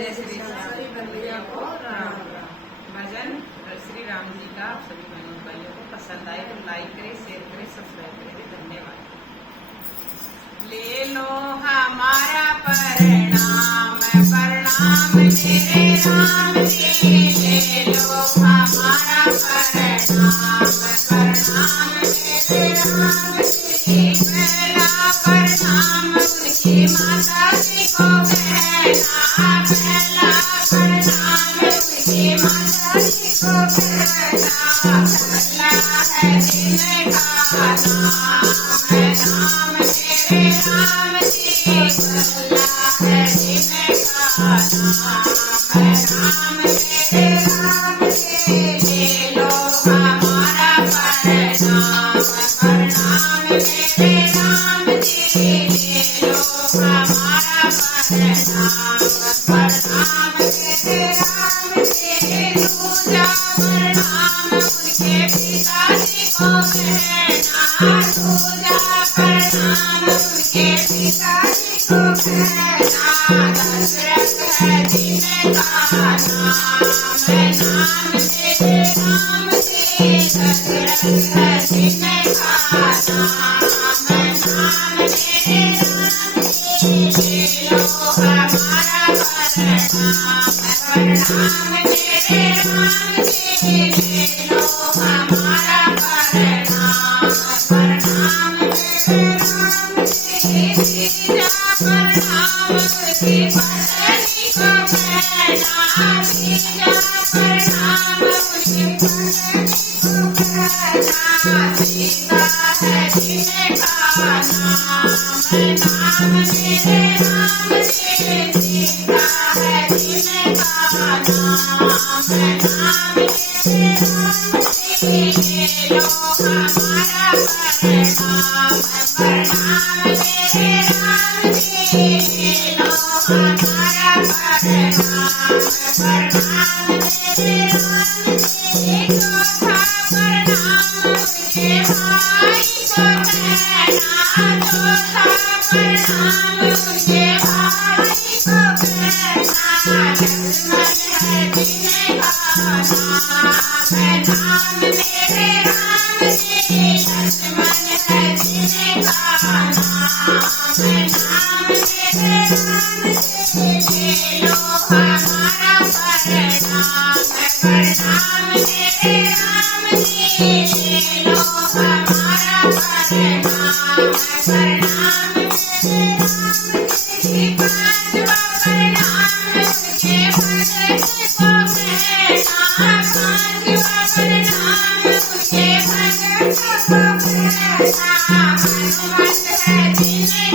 जय श्री सारी बंदियों को राम राम। भजन श्री राम जी का आप सभी बहनों भाइयों को पसंद आए तो लाइक करें, शेयर करें, सब्सक्राइब करें। धन्यवाद। ले लो हमारा प्रणाम, प्रणाम मेरे राम जी। ले लो हमारा प्रणाम, प्रणाम मेरे राम जी। पहला प्रणाम उनकी माता जी को कहना, पहला प्रणाम उनकी माता जी को कहना। भला है जिनका नाम, नाम मेरे राम जी। भला है जिनका नाम, नाम मेरे राम जी। ले लो हमारा प्रणाम, प्रणाम मेरे राम जी। ले लो हमारा प्रणाम, प्रणाम मेरे राम जी। दूजा प्रणाम उनके पिताजी को कहना, दूजा प्रणाम उनके पिताजी को कहना। दशरथ है जिनका नाम, नाम मेरे राम जी। दशरथ है जिनका नाम, नाम मेरे राम जी। ले लो हमारा प्रणाम, प्रणाम मेरे राम जी। ले लो हमारा प्रणाम, प्रणाम मेरे राम जी। तीजा प्रणाम उनकी पत्नी को कहना, तीजा प्रणाम उनकी पत्नी को कहना। सीता है जिनका नाम, नाम मेरे राम जी। सीता है जिनका नाम, नाम मेरे राम जी। ले लो हमारा प्रणाम, प्रणाम मेरे राम जी। ले लो हमारा प्रणाम, प्रणाम मेरे राम जी। चौथा प्रणाम उनके भाई को कहना, चौथा प्रणाम उनके भाई को कहना। लक्ष्मण है जिनका नाम, नाम मेरे राम जी। लक्ष्मण है जिनका नाम, नाम मेरे राम जी। ले लो हमारा प्रणाम, प्रणाम मेरे राम जी। ले लो हमारा प्रणाम, प्रणाम मेरे राम जी। पांचवा प्रणाम उनके भक्त को कहना, पांचवा प्रणाम उनके भक्त को कहना। हनुमत है जिनका